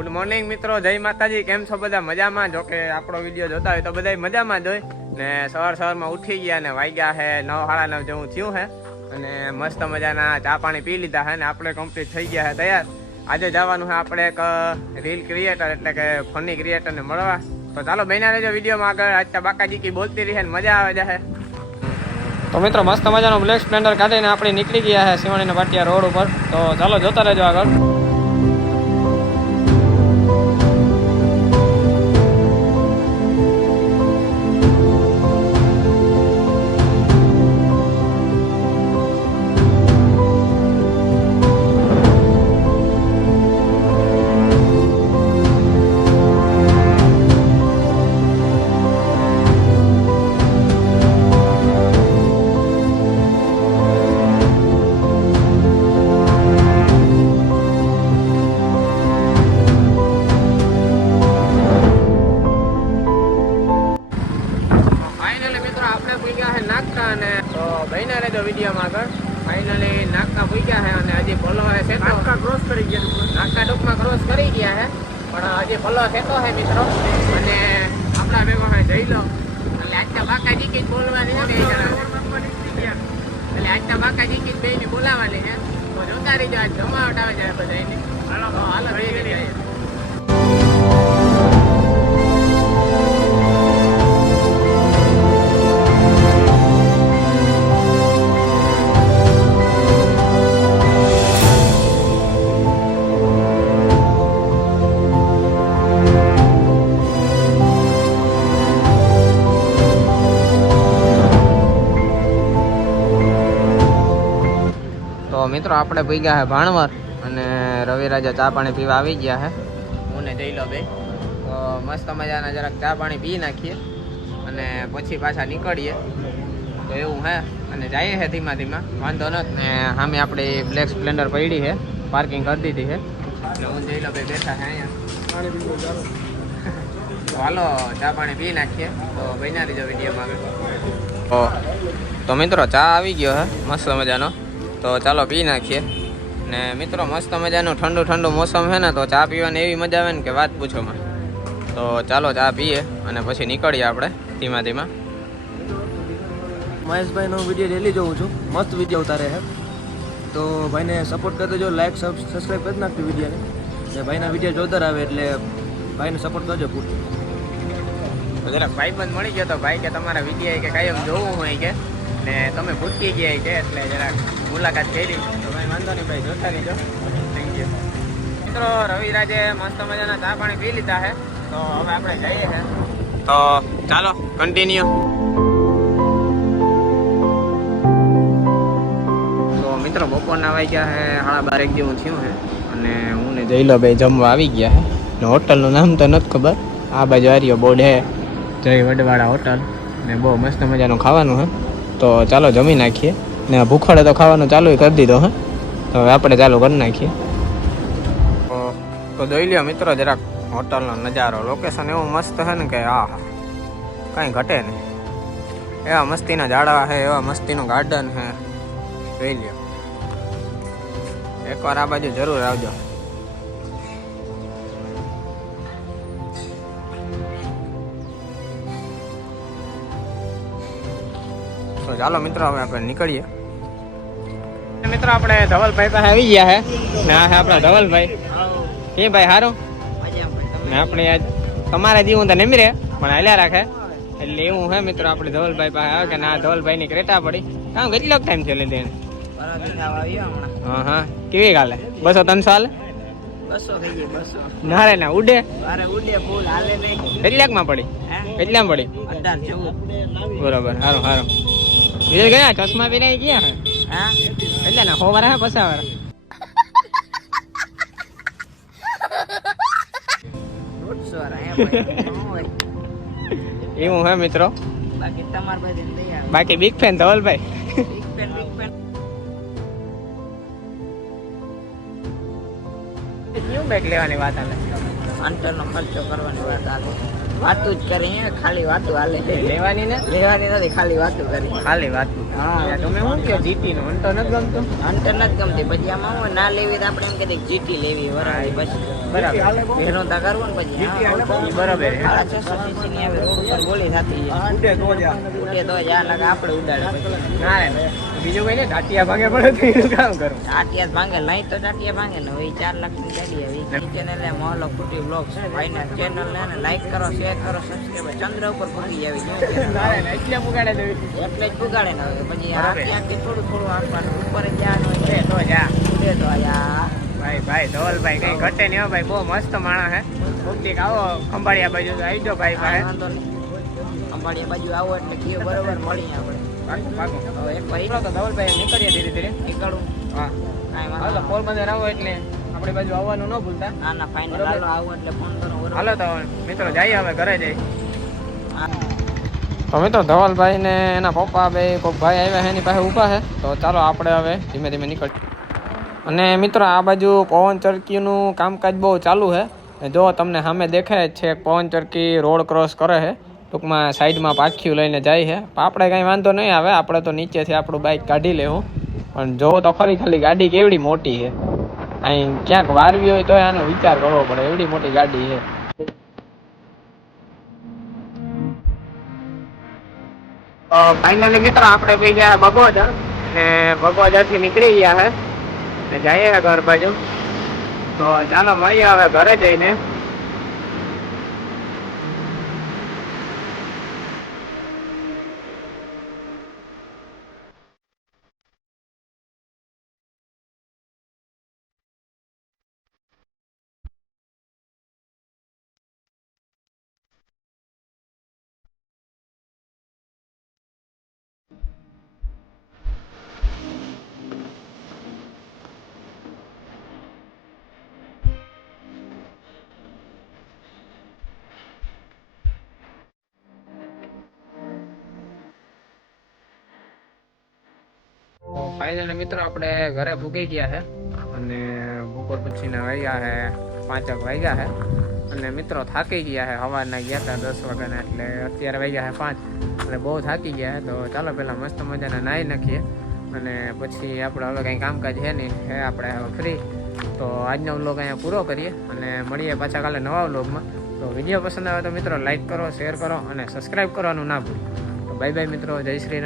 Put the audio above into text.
Good morning મિત્રો. જય માતાજી. કેમ છો બધા? મજામાં? જો કે આપણો વીડિયો જોતા હોય તો બધા મજામાં જ હોય. ને સવાર સવારમાં ઉઠી ગયા ને વાગ્યા છે નવ, સાડા નવ જેવું થયું છે અને મસ્ત મજાના ચા પાણી પી લીધા છે ને આપણે કમ્પ્લીટ થઈ ગયા છે તૈયાર. આજે જવાનું છે આપણે એક રીલ ક્રિએટર એટલે કે ફની ક્રિએટરને મળવા. તો ચાલો બહેના રહેજો વિડીયોમાં આગળ. આજતા બાકાજી કી બોલતી રહી ને મજા આવે છે. તો મિત્રો, મસ્ત મજાનો બ્લેક સ્પ્લેન્ડર કાઢીને આપણે નીકળી ગયા છે સિવાણીના ભાટિયા રોડ ઉપર. તો ચાલો જોતા રહેજો આગળ. કરી ગયા આખા ડોકમાં ક્રોસ કરી ગયા છે પણ હજી ફોલો થતો છે મિત્રો. અને આપણા છે જઈ લો. એટલે આજના બાકા જીકી બોલવાની છે બે જણા. એટલે આજના બાકાજી જીકી બે ને બોલાવવાની છે તો જોતા રહીજો, આજ જમાવટ આવે છે બધાને હાલો હાલો જઈએ તો મિત્રો આપણે પી ગયા છે ભાણવર અને રવિ રાજા ચા પાણી પીવા આવી ગયા છે હું ને જઈ લો બે. તો મસ્ત મજાના જરાક ચા પાણી પી નાખીએ અને પછી પાછા નીકળીએ. તો એવું હે. અને જઈએ છે ધીમા ધીમા. વાંધો નથી ને સામે આપણે બ્લેક સ્પ્લેન્ડર પડી છે પાર્કિંગ કરી દીધી છે એટલે હું જઈ લો બે બેઠા છે અહીંયા. તો હાલો ચા પાણી પી નાખીએ. તો બન્યા લીધો વિડીયોમાં આગળ. તો મિત્રો ચા આવી ગયો હે. મસ્ત મજાનો. તો ચાલો પી નાખીએ. ને મિત્રો મસ્ત મજાનું ઠંડુ ઠંડુ મોસમ છે ને તો ચા પીવાની એવી મજા આવે ને કે વાત પૂછો માં તો ચાલો ચા પીએ અને પછી નીકળીએ આપણે ધીમા ધીમા. મહેશભાઈનો વીડિયો ડેલી જોઉં છું. મસ્ત વીડિયો ઉતારે છે. તો ભાઈને સપોર્ટ કરતો જો લાઈક સબસ્ક્રાઈબ કરી નાખજો વિડીયોને ને. ભાઈના વીડિયો જોરદાર આવે એટલે ભાઈને સપોર્ટ કરજો પૂરું જરાક ભાઈ બંધ મળી ગયો તો ભાઈ કે તમારા વીડિયો કે કાયમ જોવું હોય કે? ને તમે ભૂતકી ગયા છે એટલે જરાક મુલાકાત કરી. તો વાંધો નહીં ભાઈ જોતા રહીજો. થેન્ક યુ મિત્રો રવિરાજે મસ્ત મજાના ચા પાણી પી લીધા છે તો હવે આપણે જઈએ છે તો ચાલો કન્ટિન્યુ તો મિત્રો બપોરના વાગ્યા છે સાડા બાર એક જેવું થયું છે અને હું ને જઈ લો ભાઈ જમવા આવી ગયા છે ને હોટલનું નામ તો નથી ખબર. આ બાજુ આર્યો બોર્ડ હે. જય વડવાળા હોટલ. ને બહુ મસ્ત મજાનું ખાવાનું હે. તો ચાલો જમી નાખીએ. ને ભૂખડે તો ખાવાનું ચાલુ કરી દીધો, હે? તો હવે આપણે ચાલુ કરી નાખીએ. તો- જોઈ લ્યો મિત્રો, જરાક હોટલનો નજારો. લોકેશન એવું મસ્ત છે ને કે આ કાંઈ ઘટે નહીં. એવા મસ્તીના ઝાડવા છે એવા મસ્તીનું ગાર્ડન છે જોઈ લ્યો. એકવાર આ બાજુ જરૂર આવજો. તો ચાલો મિત્રો હવે આપણે નીકળીએ. મિત્રો આપણે ધવલભાઈ પાસે આવી ગયા છે ને આ છે આપણા ધવલભાઈ. કે ભાઈ સારું ને આપણે આજ તમારા જેવું તો નમી રહે પણ હાલ્યા રાખે. એટલે એવું હે મિત્રો આપણે ધવલભાઈ પાસે આવે કે ના ધવલભાઈ ની ક્રેટા પડી. કામ કેટલો ટાઈમ છે લીધે એને? હા હા. કેવી ગાલે બસો ત્રણસો હાલે? બસો થઈ ગઈ ના રે ના ઉડે હાલે કેટલાકમાં પડી? કેટલામાં પડી બરોબર સારું સારું વિજય ગયા ચશ્મા પહેરાઈ ગયા હા? એટલે ના હો વાર હે પસા વાર દોઢસો વાળા એવું હે મિત્રો? બાકી તમાર ભાઈ લઈ બાકી બિગ ફેન ધવલભાઈ. બિગ ફેન બિગ ફેન કયું બેગ લેવાની વાત હાલે અંતરનો ખર્ચો કરવાની વાત હાલે. વાતું જ કરી ખાલી વાતું હાલે. લેવાની ને? લેવાની નથી ખાલી વાતું કરી. ખાલી વાત. હા. તમે શું કહો જીટી નો? મને નથી ગમતું? અંતર નથી ગમતી પછી આમાં હું ના લેવી તો આપણે એમ કહીએ જીટી લેવી વરાળી પછી. બરાબર. એનો કરવું ને પછી બરાબર છસો સીસી ની આવે રોડ ઉપર ગોળી થતી છે. ઉડે તો જ આ. લાગે આપણે ઉડાડે પછી. ના બીજું કઈ નહીં ટાટિયા ભાગે પડે તો એનું કામ કરું? ટાટિયા ભાંગે લઈ તો ટાટિયા ભાંગે ને હવે ચાર લાખની ગાડી આવી. ચેનલ મોહલો કુટી બ્લોગ્સ ભાઈ ને ચેનલ ને લાઈક કરો શેર કરો સબસ્ક્રાઇબ ચંદ્ર ઉપર પહોંચી જાવી જો એટલે પુગાડે દેવી એટલે જ પુગાડે ને હવે. પછી આ ત્યાંથી થોડું થોડું આપવાનું ઉપર જ જવાનું. હોય તો જા તો ભાઈ ભાઈ ધવલભાઈ કઈ ઘટે નહીં ભાઈ બહુ મસ્ત માણસ હે. કોકડીક આવો ખંભાળિયા બાજુ તો આવી જો ભાઈ ભાઈ પાસે વાંધો નહીં. અંબાડિયા બાજુ આવો એટલે કીઓ બરોબર મળીએ આપણે. પાકું પાકું હવે એક ભાઈ તો ધવલભાઈ નીકળીએ ધીરે ધીરે. નીકળું હા. કાંઈ હાલો પોરબંદર આવો એટલે આપણી બાજુ આવવાનું ન ભૂલતા. ના ના ફાઇનલ હાલો આવું એટલે ફોન કરો હાલો તો મિત્રો જઈએ હવે ઘરે જઈ. હા. તો મિત્રો ધવલભાઈ ને એના પપ્પા બે કોઈક ભાઈ આવ્યા છે એની પાસે ઊભા છે. તો ચાલો આપણે હવે ધીમે ધીમે નીકળ અને મિત્રો, આ બાજુ પવન ચરકીનું કામકાજ બહુ ચાલુ છે. જો તમને સામે દેખાય જ છે પવન ચરકી રોડ ક્રોસ કરે છે. ટૂંકમાં સાઈડમાં પાખ્યું લઈને જાય છે. આપણે કાંઈ વાંધો નહીં આવે, આપણે તો નીચેથી આપણું બાઇક કાઢી લેવું. પણ જો તો ખરી ખાલી ગાડી કેવડી મોટી છે. અહીં ક્યાંક વારવી હોય તો આનો વિચાર કરવો પડે, એવડી મોટી ગાડી છે. ફાઇનલી મિત્રો, આપણે પી ગયા બગોદર ને બગોદરથી નીકળી ગયા હે. ને જઈએ ઘર બાજુ. તો ચાલો મળીએ હવે ઘરે જઈને. ફાઇનલી મિત્રો આપણે ઘરે ભૂકી ગયા છે. અને બપોર પછીના વાગ્યા છે, પાંચક વાગ્યા છે. અને મિત્રો થાકી ગયા છે સવારના ગયા હતા દસ વાગ્યાના એટલે અત્યારે વાગ્યા છે પાંચ. એટલે બહુ થાકી ગયા છે, તો ચાલો પહેલાં મસ્ત મજાના નાહી નાખીએ. અને પછી આપણે હવે કંઈ કામકાજ છે નહીં છે આપણે હવે ફ્રી તો આજનો વ્લોગ અહીંયા પૂરો કરીએ અને મળીએ પાછા કાલે નવા વ્લોગમાં. તો વીડિયો પસંદ આવે તો મિત્રો લાઈક કરો, શેર કરો અને સબસ્ક્રાઈબ કરવાનું ના ભૂલો. તો બાય બાય મિત્રો, જય શ્રી